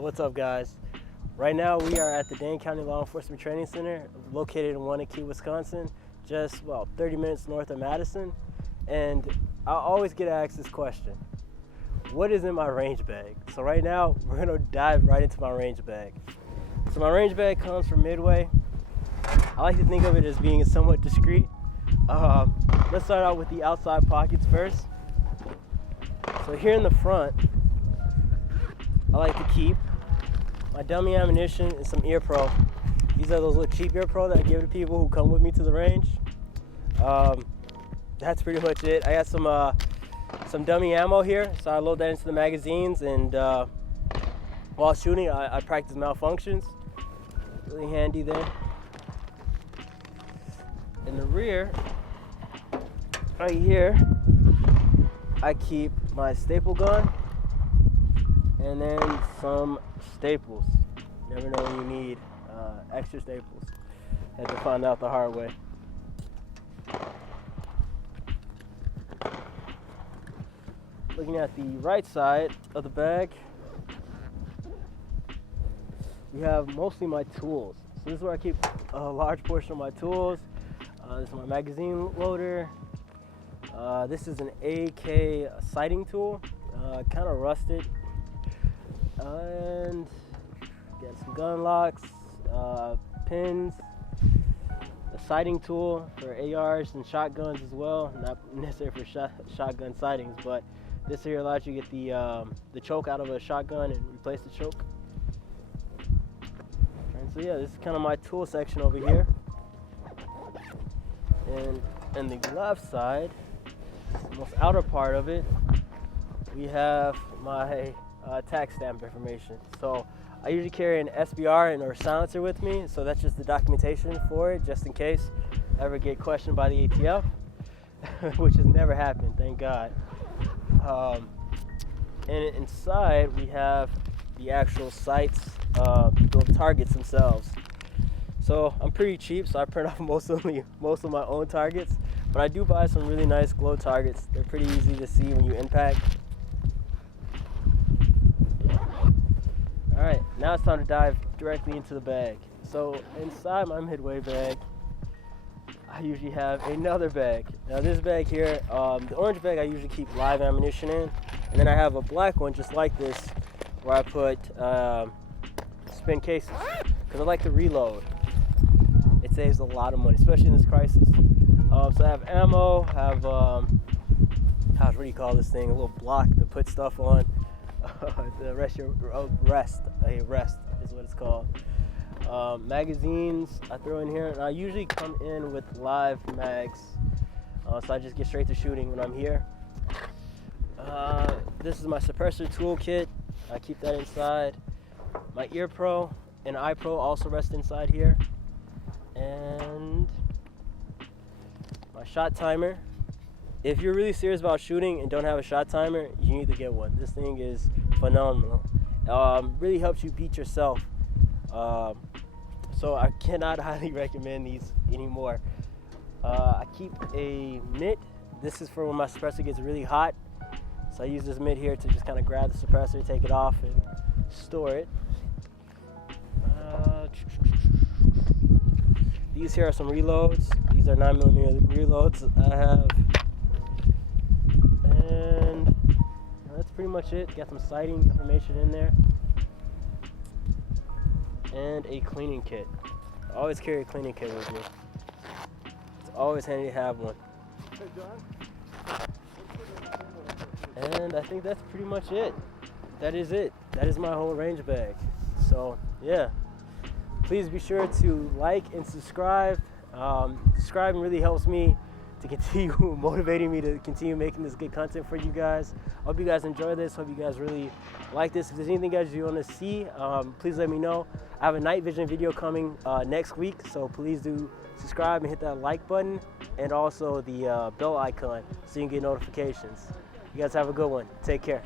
What's up, guys? Right now we are at the Dane County Law Enforcement Training Center, located in Wanakee, Wisconsin, just about 30 minutes north of Madison. And I always get asked this question: what is in my range bag? So right now we're gonna dive right into my range bag. So my range bag comes from Midway. I like to think of it as being somewhat discreet. Let's start out with the outside pockets first. So here in the front, I like to keep my dummy ammunition and some ear pro. These are those little cheap ear pro that I give to people who come with me to the range. That's pretty much it. I got some dummy ammo here, so I load that into the magazines, and while shooting, I practice malfunctions. Really handy there. In the rear, right here, I keep my staple gun and then some staples. Never know when you need extra staples. Had to find out the hard way. Looking at the right side of the bag, we have mostly my tools. So this is where I keep a large portion of my tools. This is my magazine loader. This is an AK sighting tool, kind of rusted. And got some gun locks, pins, a sighting tool for ARs and shotguns as well. Not necessarily for shotgun sightings, but this here allows you to get the choke out of a shotgun and replace the choke. And so yeah, this is kind of my tool section over here. And in the left side, the most outer part of it, we have my tax stamp information. So I usually carry an SBR and or silencer with me, so that's just the documentation for it, just in case I ever get questioned by the ATF, which has never happened, thank God. And inside we have the actual sights, the targets themselves. So I'm pretty cheap, so I print off most of my own targets, but I do buy some really nice glow targets. They're pretty easy to see when you impact. All right, now it's time to dive directly into the bag. So inside my Midway bag, I usually have another bag. Now this bag here, the orange bag I usually keep live ammunition in, and then I have a black one just like this where I put spin cases, because I like to reload. It saves a lot of money, especially in this crisis. So I have ammo, I have, what do you call this thing? A little block to put stuff on. A rest is what it's called. Magazines I throw in here, and I usually come in with live mags, so I just get straight to shooting when I'm here. This is my suppressor toolkit. I keep that inside. My ear pro and eye pro also rest inside here, and my shot timer. If you're really serious about shooting and don't have a shot timer, you need to get one. This thing is phenomenal. Really helps you beat yourself. So I cannot highly recommend these anymore. I keep a mitt. This is for when my suppressor gets really hot. So I use this mitt here to just kind of grab the suppressor, take it off, and store it. These here are some reloads. These are 9mm reloads I have. And that's pretty much it. Got some sighting information in there. And a cleaning kit. I always carry a cleaning kit with me. It's always handy to have one. Hey, John. And I think that's pretty much it. That is it. That is my whole range bag. So yeah, please be sure to like and subscribe. Subscribing really helps me to continue motivating me to continue making this good content for you guys. I hope you guys enjoy this. Hope you guys really like this. If there's anything guys you want to see, please let me know. I have a night vision video coming next week, so please do subscribe and hit that like button, and also the bell icon so you can get notifications. You guys have a good one. Take care.